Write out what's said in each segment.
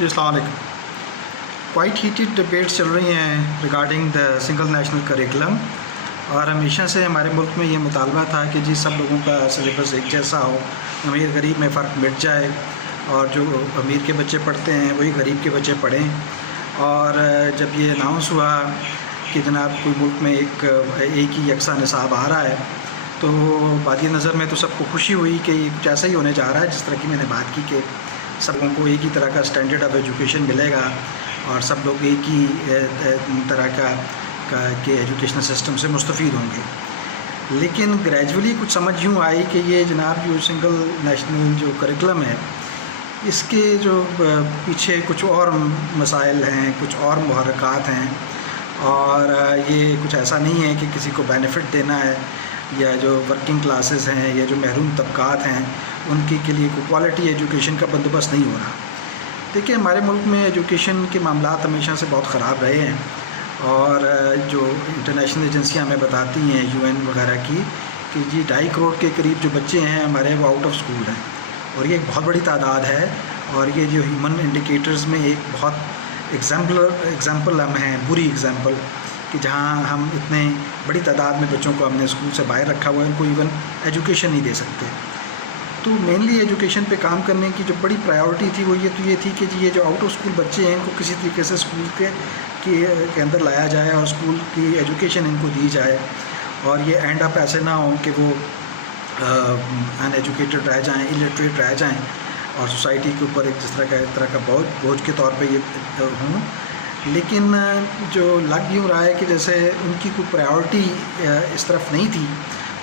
جی السلام علیکم. Quite hated debates چل رہی ہیں regarding the single national curriculum, اور ہمیشہ سے ہمارے ملک میں یہ مطالبہ تھا کہ جی سب لوگوں کا سلیبس ایک جیسا ہو، امیر غریب میں فرق مٹ جائے، اور جو امیر کے بچے پڑھتے ہیں وہی غریب کے بچے پڑھیں. اور جب یہ اناؤنس ہوا کہ جناب کوئی ملک میں ایک ہی یکساں نصاب آ رہا ہے، تو بادی نظر میں تو سب کو خوشی ہوئی کہ یہ کچھ ایسا ہی ہونے جا رہا ہے جس طرح کی میں نے بات کی کہ سب لوگوں کو ایک ہی طرح کا اسٹینڈرڈ آف ایجوکیشن ملے گا اور سب لوگ ایک ہی طرح کا کہ ایجوکیشنل سسٹم سے مستفید ہوں گے. لیکن گریجولی کچھ سمجھ یوں آئی کہ یہ جناب جو سنگل نیشنل جو کریکولم ہے، اس کے جو پیچھے کچھ اور مسائل ہیں، کچھ اور محرکات ہیں، اور یہ کچھ ایسا نہیں ہے کہ کسی کو بینیفٹ دینا ہے، یا جو ورکنگ کلاسز ہیں یا جو محروم طبقات ہیں ان کے لیے کوئی کوالٹی ایجوکیشن کا بندوبست نہیں ہو رہا. دیکھیں ہمارے ملک میں ایجوکیشن کے معاملات ہمیشہ سے بہت خراب رہے ہیں، اور جو انٹرنیشنل ایجنسیاں ہمیں بتاتی ہیں UN وغیرہ کی کہ جی 2.5 کروڑ کے قریب جو بچے ہیں ہمارے وہ آؤٹ آف اسکول ہیں، اور یہ ایک بہت بڑی تعداد ہے. اور یہ جو ہیومن انڈیکیٹرز میں ایک بہت ایگزامپل ہم ہیں، بری ایگزامپل، کہ جہاں ہم اتنے بڑی تعداد میں بچوں کو ہم نے اسکول سے باہر رکھا ہوا ہے، ان کو ایون ایجوکیشن نہیں دے سکتے. تو مینلی ایجوکیشن پہ کام کرنے کی جو بڑی پرائیورٹی تھی وہ یہ تھی کہ جی یہ جو آؤٹ آف اسکول بچے ہیں ان کو کسی طریقے سے اسکول کے اندر لایا جائے اور اسکول کی ایجوکیشن ان کو دی جائے، اور یہ اینڈ اپ ایسے نہ ہوں کہ وہ ان ایجوکیٹڈ رہ جائیں، الٹریٹ رہ جائیں، اور سوسائٹی کے اوپر ایک جس طرح کا بوجھ کے طور پہ یہ ہوں. لیکن جو لگ یوں رہا ہے کہ جیسے ان کی کوئی پرائیورٹی اس طرف نہیں تھی،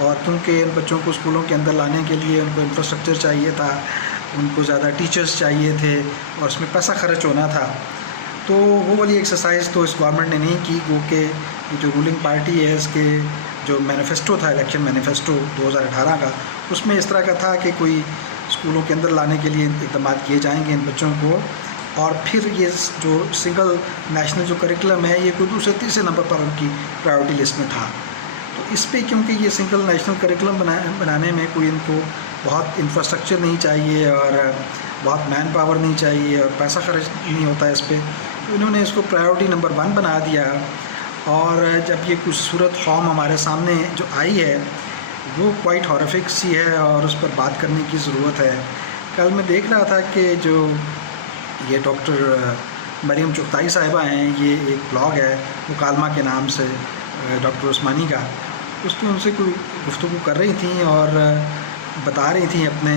اور کیونکہ ان بچوں کو اسکولوں کے اندر لانے کے لیے ان کو انفراسٹرکچر چاہیے تھا، ان کو زیادہ ٹیچرز چاہیے تھے، اور اس میں پیسہ خرچ ہونا تھا. تو وہ والی ایکسرسائز تو اس گورنمنٹ نے نہیں کی. گو کہ جو رولنگ پارٹی ہے اس کے جو مینیفیسٹو تھا، الیکشن مینیفیسٹو 2018 کا، اس میں اس طرح کا تھا کہ کوئی اسکولوں کے اندر لانے کے لیے اقدامات کیے جائیں گے ان بچوں کو، اور پھر یہ جو سنگل نیشنل جو کریکولم ہے یہ کوئی دوسرے تیسرے نمبر پر ان کی پرائیورٹی لسٹ میں تھا. تو اس پہ کیونکہ یہ سنگل نیشنل کریکولم بنانے میں کوئی ان کو بہت انفراسٹرکچر نہیں چاہیے، اور بہت مین پاور نہیں چاہیے، اور پیسہ خرچ نہیں ہوتا ہے اس پہ، تو انہوں نے اس کو پرائیورٹی نمبر 1 بنا دیا. اور جب یہ کچھ صورت فارم ہمارے سامنے جو آئی ہے وہ کوائٹ ہارفک سی ہے، اور اس پر بات کرنے کی ضرورت ہے. کل میں دیکھ رہا تھا کہ جو یہ ڈاکٹر مریم چغتائی صاحبہ ہیں، یہ ایک بلاگ ہے مکالمہ کے نام سے ڈاکٹر عثمانی کا، اس میں ان سے کوئی گفتگو کر رہی تھیں اور بتا رہی تھیں اپنے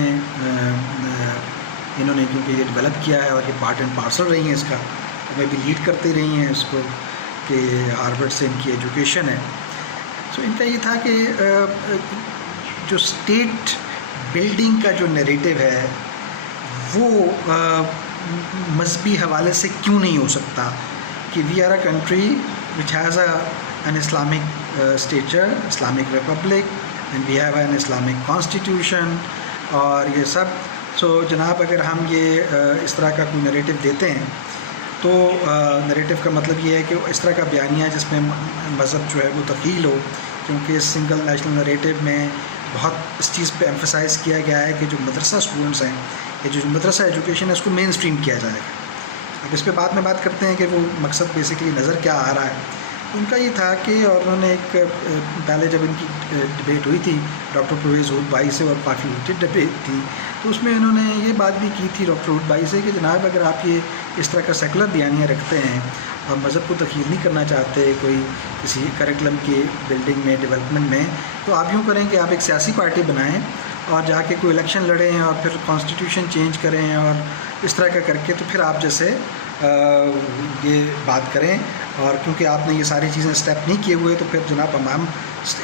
انہوں نے کیونکہ یہ ڈیولپ کیا ہے اور یہ پارٹ اینڈ پارسل رہی ہیں اس کا، میں بھی لیڈ کرتی رہی ہیں اس کو کہ ہارورڈ سے ان کی ایجوکیشن ہے. سو ان کا یہ تھا کہ جو اسٹیٹ بلڈنگ کا جو نیریٹو ہے وہ مذہبی حوالے سے کیوں نہیں ہو سکتا، کہ we are a country which has an Islamic stature, Islamic republic, and we have an Islamic constitution, اور یہ سب. سو جناب اگر ہم یہ اس طرح کا کوئی نیریٹو دیتے ہیں تو نیریٹو کا مطلب یہ ہے کہ اس طرح کا بیانیہ جس میں مذہب جو ہے وہ دخیل ہو، کیونکہ اس سنگل نیشنل نیریٹو میں بہت اس چیز پہ ایمفسائز کیا گیا ہے کہ جو مدرسہ اسٹوڈنٹس ہیں، یہ جو مدرسہ ایجوکیشن ہے اس کو مین اسٹریم کیا جائے گا. اب اس پہ بعد میں بات کرتے ہیں کہ وہ مقصد بیسکلی نظر کیا آ رہا ہے. ان کا یہ تھا کہ، اور انہوں نے ایک پہلے جب ان کی ڈبیٹ ہوئی تھی ڈاکٹر پرویز ہود بھائی سے، اور کافی ہیٹڈ ڈبیٹ تھی، تو اس میں انہوں نے یہ بات بھی کی تھی ڈاکٹر ہود بھائی سے کہ جناب اگر آپ یہ اس طرح کا سیکولر بیانیہ رکھتے ہیں اور مذہب کو تخلیل نہیں کرنا چاہتے کوئی کسی کریکولم کی بلڈنگ میں، ڈیولپمنٹ میں، تو آپ یوں کریں کہ آپ ایک سیاسی پارٹی بنائیں اور جا کے کوئی الیکشن لڑیں اور پھر کانسٹیٹیوشن چینج کریں، اور اس طرح کا کر کے تو پھر آپ جیسے یہ بات کریں. اور کیونکہ آپ نے یہ ساری چیزیں اسٹیپ نہیں کیے ہوئے تو پھر جناب ہم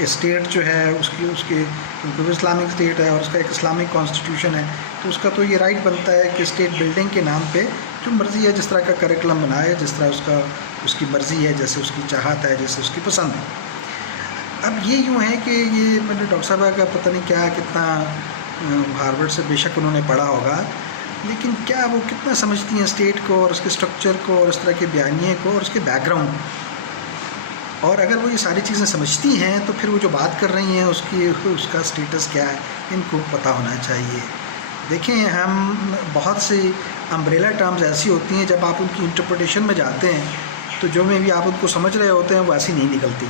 اسٹیٹ جو ہے اس کے کیونکہ وہ اسلامک اسٹیٹ ہے اور اس کا ایک اسلامک کانسٹیٹیوشن ہے، تو اس کا تو یہ رائٹ بنتا ہے کہ اسٹیٹ بلڈنگ کے نام پہ جو مرضی ہے جس طرح کا کریکولم بنائے، جس طرح اس کی مرضی ہے، جیسے اس کی چاہت ہے، جیسے اس کی پسند ہے. اب یہ یوں ہے کہ یہ میں نے ڈاکٹر صاحبہ کا پتہ نہیں کیا کتنا ہارورڈ سے بے شک انہوں نے پڑھا ہوگا، لیکن کیا وہ کتنا سمجھتی ہیں اسٹیٹ کو اور اس کے اسٹرکچر کو اور اس طرح کے بیانیے کو اور اس کے بیک گراؤنڈ کو. اور اگر وہ یہ ساری چیزیں سمجھتی ہیں تو پھر وہ جو بات کر رہی ہیں اس کا اسٹیٹس کیا ہے ان کو پتہ ہونا چاہیے. دیکھیں ہم بہت سی امبریلا ٹرمز ایسی ہوتی ہیں جب آپ ان کی انٹرپریٹیشن میں جاتے ہیں تو جو میں بھی آپ ان کو سمجھ رہے ہوتے ہیں وہ ایسی نہیں نکلتی.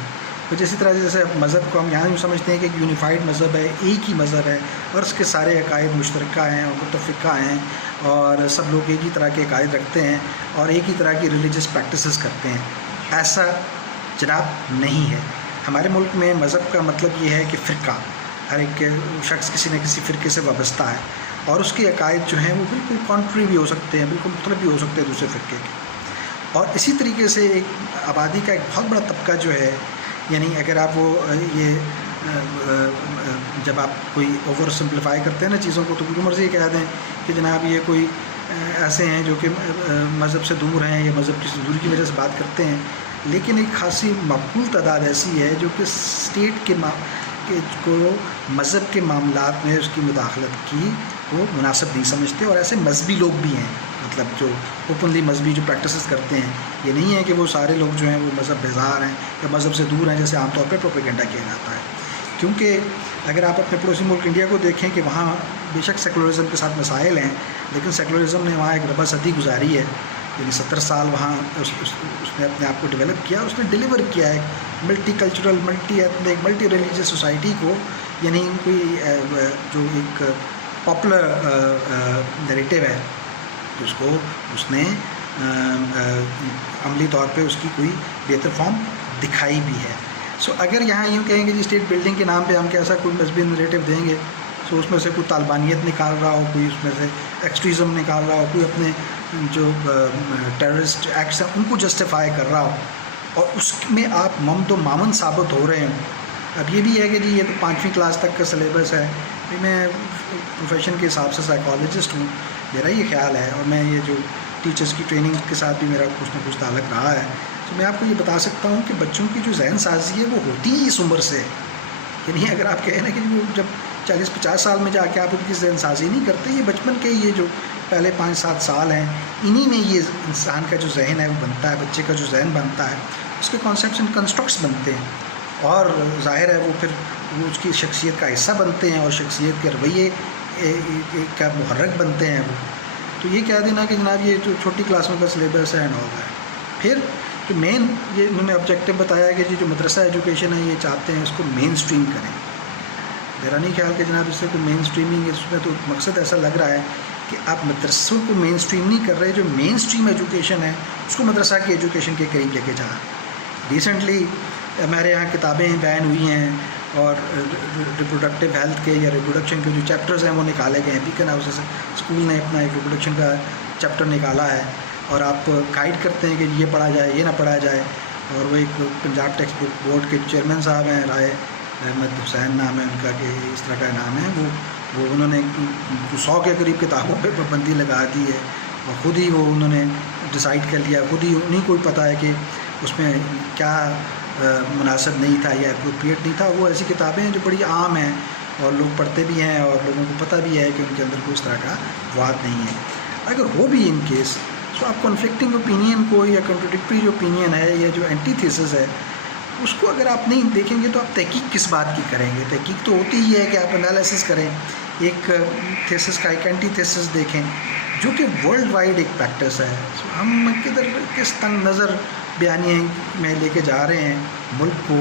کچھ اسی طرح جیسے مذہب کو ہم یہاں یوں سمجھتے ہیں کہ ایک یونیفائڈ مذہب ہے, ایک ہی مذہب ہے اور اس کے سارے عقائد مشترکہ ہیں اور متفقہ ہیں اور سب لوگ ایک ہی طرح کے عقائد رکھتے ہیں اور ایک ہی طرح کی ریلیجس پریکٹسز کرتے ہیں. ایسا جناب نہیں ہے. ہمارے ملک میں مذہب کا مطلب یہ ہے کہ فرقہ, ہر ایک شخص کسی نہ کسی فرقے سے وابستہ ہے اور اس کے عقائد جو ہیں وہ بالکل کانٹری بھی ہو سکتے ہیں, بالکل مختلف بھی ہو سکتے ہیں دوسرے فرقے کے. اور اسی طریقے سے ایک آبادی کا ایک بہت بڑا طبقہ جو ہے, یعنی اگر آپ وہ یہ جب آپ کوئی اوور سمپلیفائی کرتے ہیں نا چیزوں کو تو جو مرضی یہ کہہ دیں کہ جناب یہ کوئی ایسے ہیں جو کہ مذہب سے دور ہیں یا مذہب کی دوری کی وجہ سے بات کرتے ہیں, لیکن ایک خاصی مقبول تعداد ایسی ہے جو کہ اسٹیٹ کے کو مذہب کے معاملات میں اس کی مداخلت کی وہ مناسب نہیں سمجھتے. اور ایسے مذہبی لوگ بھی ہیں, مطلب جو اوپنلی مذہبی جو پریکٹسز کرتے ہیں, یہ نہیں ہے کہ وہ سارے لوگ جو ہیں وہ مذہب بیزار ہیں یا مذہب سے دور ہیں جیسے عام طور پہ پروپیگنڈا کیا جاتا ہے. کیونکہ اگر آپ اپنے پڑوسی ملک انڈیا کو دیکھیں کہ وہاں بے شک سیکولرزم کے ساتھ مسائل ہیں, لیکن سیکولرزم نے وہاں ایک ربع صدی گزاری ہے, یعنی 70 سال وہاں اس نے اپنے آپ کو ڈیولپ کیا, اس نے ڈیلیور کیا ہے multi cultural, multi ethnic, multi religious society کو. یعنی کوئی جو ایک پاپولر نیریٹو ہے اس کو اس نے عملی طور پہ اس کی کوئی بہتر فارم دکھائی بھی ہے. سو اگر یہاں یوں کہیں گے جی اسٹیٹ بلڈنگ کے نام پہ ہم کیسا کوئی مذہبی نیریٹو دیں گے, سو اس میں سے کوئی طالبانیت نکال رہا ہو, کوئی اس میں سے ایکسٹریزم نکال رہا ہو, کوئی اپنے جو ٹیررسٹ ایکٹس ہیں ان کو جسٹیفائی کر رہا ہو اور اس میں آپ ممد و مامن ثابت ہو رہے ہیں. اب یہ بھی ہے کہ جی یہ تو 5ویں کلاس تک کا سلیبس ہے. میں پروفیشن کے حساب سے سائیکالوجسٹ ہوں, میرا یہ خیال ہے, اور میں یہ جو ٹیچرس کی ٹریننگ کے ساتھ بھی میرا کچھ نہ کچھ تعلق رہا ہے, تو میں آپ کو یہ بتا سکتا ہوں کہ بچوں کی جو ذہن سازی ہے وہ ہوتی ہی اس عمر سے. یعنی اگر آپ کہیں نا کہ وہ جب 40-50 سال میں جا کے آپ ان کی ذہن سازی نہیں کرتے, یہ بچپن کے یہ جو پہلے 5-7 سال ہیں انہی میں یہ انسان کا جو ذہن ہے وہ بنتا ہے, بچے کا جو ذہن بنتا ہے, اس کے کانسیپٹس اینڈ کنسٹرکٹس بنتے ہیں اور ظاہر ہے وہ پھر وہ اس کی شخصیت کا حصہ بنتے ہیں اور شخصیت کے رویے کا محرک بنتے ہیں وہ. تو یہ کہہ دینا کہ جناب یہ جو چھوٹی کلاسوں کا سلیبس ہے اینڈ آل ہے. پھر جو مین یہ انہوں نے آبجیکٹیو بتایا کہ جو مدرسہ ایجوکیشن ہے یہ چاہتے ہیں اس کو مین اسٹریم کریں. میرا نہیں خیال کہ جناب اس سے کوئی مین اسٹریمنگ, اس میں تو مقصد ایسا لگ رہا ہے کہ آپ مدرسوں کو مین اسٹریم نہیں کر رہے, جو مین اسٹریم ایجوکیشن ہے اس کو مدرسہ کی ایجوکیشن کے قریب لے کے جائیں. ریسنٹلی ہمارے یہاں کتابیں بین ہوئی ہیں اور ریپروڈکٹیو ہیلتھ کے یا ریپروڈکشن کے جو چیپٹرز ہیں وہ نکالے گئے ہیں. بیکن ہاؤس اسکول نے اپنا ایک ریپروڈکشن کا چیپٹر نکالا ہے اور آپ گائیڈ کرتے ہیں کہ یہ پڑھا جائے یہ نہ پڑھا جائے. اور وہ ایک پنجاب ٹیکسٹ بک بورڈ کے چیئرمین صاحب ہیں, رائے احمد حسین نام ہے ان کا, کہ اس طرح کا نام ہے, وہ انہوں نے 100 کے قریب کتابوں پہ پابندی لگا دی ہے اور خود ہی وہ انہوں نے ڈیسائیڈ کر لیا, خود ہی انہیں کو پتہ ہے کہ اس میں کیا مناسب نہیں تھا یا اپروپریٹ نہیں تھا. وہ ایسی کتابیں ہیں جو بڑی عام ہیں اور لوگ پڑھتے بھی ہیں اور لوگوں کو پتہ بھی ہے کہ ان کے اندر کوئی اس طرح کا واد نہیں ہے. اگر ہو بھی ان کیس تو آپ کنفلکٹنگ اوپینین کو یا کنٹراڈکٹری جو اوپینین ہے یا جو اینٹی تھیسز ہے اس کو اگر آپ نہیں دیکھیں گے تو آپ تحقیق کس بات کی کریں گے. تحقیق تو ہوتی ہی ہے کہ آپ انالیسس کریں, ایک تھیسس کا ایک اینٹی تھیسس دیکھیں جو کہ ورلڈ وائڈ ایک پریکٹس ہے. ہم کس تنگ نظر بیانیے میں لے کے جا رہے ہیں ملک کو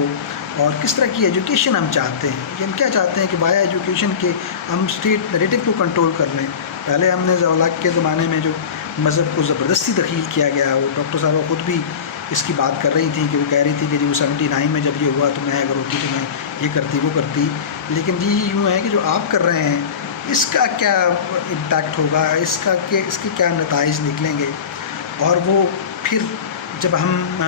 اور کس طرح کی ایجوکیشن ہم چاہتے ہیں. ہم کیا چاہتے ہیں کہ بایا ایجوکیشن کے ہم اسٹیٹ نیریٹو کو کنٹرول کر لیں. پہلے ہم نے ضیاء کے زمانے میں جو مذہب کو زبردستی دخیل کیا گیا, وہ ڈاکٹر صاحبہ خود بھی اس کی بات کر رہی تھی کہ وہ کہہ رہی تھی کہ جی وہ 79 میں جب یہ ہوا تو میں اگر ہوتی تو میں یہ کرتی وہ کرتی. لیکن جی یوں ہے کہ جو آپ کر رہے ہیں اس کا کیا امپیکٹ ہوگا, اس کے کیا نتائج نکلیں گے. اور وہ پھر جب ہم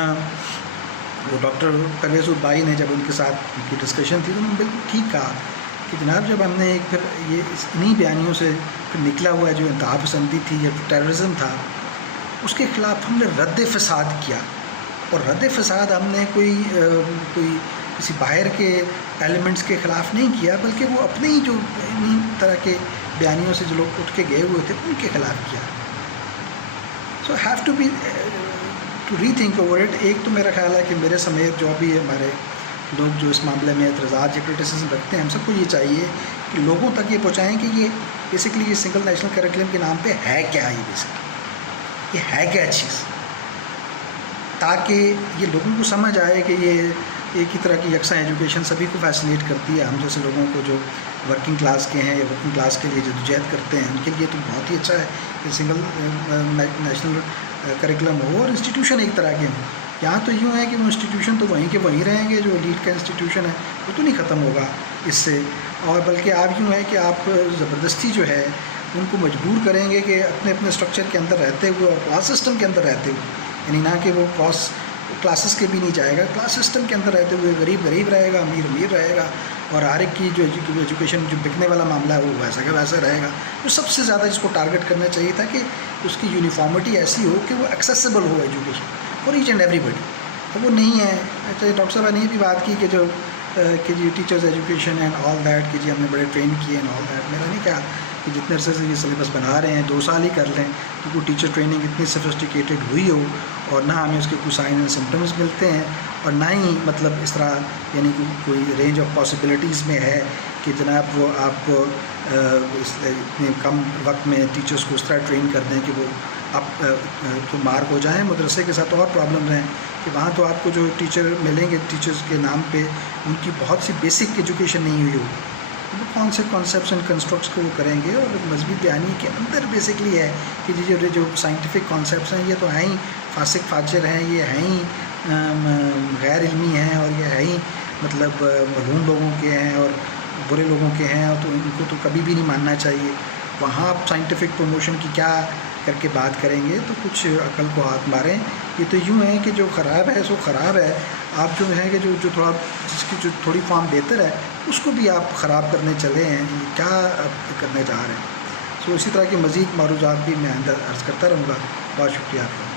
وہ ڈاکٹر پرویز البائی نے جب ان کے ساتھ ان کی ڈسکشن تھی تو انہوں نے بالکل ٹھیک کہا کہ جناب جب ہم نے ایک پھر یہ انہی بیانیوں سے پھر نکلا ہوا جو انتہا پسندی تھی یا ٹیررزم تھا اس کے خلاف ہم نے رد فساد کیا. اور رد فساد ہم نے کوئی کسی باہر کے ایلیمنٹس کے خلاف نہیں کیا, بلکہ وہ اپنے ہی جو انہی طرح کے بیانیوں سے جو لوگ اٹھ کے گئے ہوئے تھے ان کے خلاف کیا. So have to be to rethink over it. ایک تو میرا خیال ہے کہ میرے سمیت جو بھی ہمارے لوگ جو اس معاملے میں اعتراضات یا کرٹیسزم رکھتے ہیں, ہم سب کو یہ چاہیے کہ لوگوں تک یہ پہنچائیں کہ یہ بیسکلی یہ سنگل نیشنل کریکولم کے نام پہ ہے کیا, یہ بیسکلی یہ ہے کیا چیز، تاکہ یہ لوگوں کو سمجھ آئے کہ یہ ایک ہی طرح کی یکساں ایجوکیشن سبھی کو فیسینیٹ کرتی ہے. ہم جیسے لوگوں کو جو ورکنگ کلاس کے ہیں یا ورکنگ کلاس کے لیے جدوجہد کرتے ہیں ان کے لیے تو بہت ہی اچھا ہے کہ سنگل نیشنل کریکولم ہو اور انسٹیٹیوشن ایک طرح کے ہوں. یہاں تو یوں ہے کہ وہ انسٹیٹیوشن تو وہیں کے وہیں رہیں گے، جو لیڈ کا انسٹیٹیوشن ہے وہ تو نہیں ختم ہوگا اس سے، اور بلکہ آپ یوں ہے کہ آپ زبردستی جو ہے ان کو مجبور کریں گے کہ اپنے اپنے اسٹرکچر کے اندر رہتے ہوئے اور کلاس سسٹم کے اندر رہتے ہوئے، یعنی نہ کہ وہ کلاسز کے بھی نہیں جائے گا، کلاس سسٹم کے اندر رہتے ہوئے غریب غریب رہے گا، امیر امیر رہے گا، اور ہر ایک کی جو ایجوکیشن جو بکنے والا معاملہ ہے وہ ویسا کہ ویسا رہے گا. تو سب سے زیادہ جس کو ٹارگٹ کرنا چاہیے تھا کہ اس کی یونیفارمٹی ایسی ہو کہ وہ ایکسیسیبل ہو education for each and everybody. تو وہ نہیں ہے. اچھا ڈاکٹر صاحب نے یہ بھی بات کی کہ جو کہ جی teachers education and all that کہ جی ہم نے بڑے ٹرین کیے اینڈ آل دیٹ. میرا نہیں خیال کہ جتنے عرصے سے یہ سلیبس بنا رہے ہیں 2 سال ہی کر لیں کیونکہ ٹیچر ٹریننگ اتنی سفسٹیکیٹڈ ہوئی ہو اور نہ ہمیں اس کے کوئی سائن اینڈ سمٹمز ملتے ہیں اور نہ ہی مطلب اس طرح یعنی کوئی رینج آف پاسبلٹیز میں ہے کہ جناب وہ آپ اتنے کم وقت میں ٹیچرز کو اس طرح ٹرین کر دیں کہ وہ آپ تو مارک ہو جائیں. مدرسے کے ساتھ اور پرابلمز ہیں کہ وہاں تو آپ کو جو ٹیچر ملیں گے ٹیچرز کے نام پہ ان کی بہت سی بیسک ایجوکیشن نہیں ہوئی ہوگی. وہ کون سے کانسیپٹس اینڈ کنسٹرکٹس کو وہ کریں گے، اور مذہبی بیانی کے اندر بیسکلی ہے کہ جو سائنٹیفک کانسیپٹس ہیں یہ تو ہیں ہی فاسق فاجر ہیں، یہ ہیں ہی غیر علمی ہیں، اور یہ ہے ہی مطلب ملعون لوگوں کے ہیں اور برے لوگوں کے ہیں، اور تو ان کو تو کبھی بھی نہیں ماننا چاہیے. وہاں آپ سائنٹیفک پروموشن کی کیا کر کے بات کریں گے؟ تو کچھ عقل کو ہاتھ ماریں. یہ تو یوں ہے کہ جو خراب ہے سو خراب ہے. آپ جو ہے کہ جو تھوڑا جس کی جو تھوڑی فارم بہتر ہے اس کو بھی آپ خراب کرنے چلے ہیں. کیا آپ کرنے چاہ رہے ہیں؟ سو اسی طرح کے مزید معروضات بھی میں اندر عرض کرتا رہوں گا. بہت شکریہ آپ کا.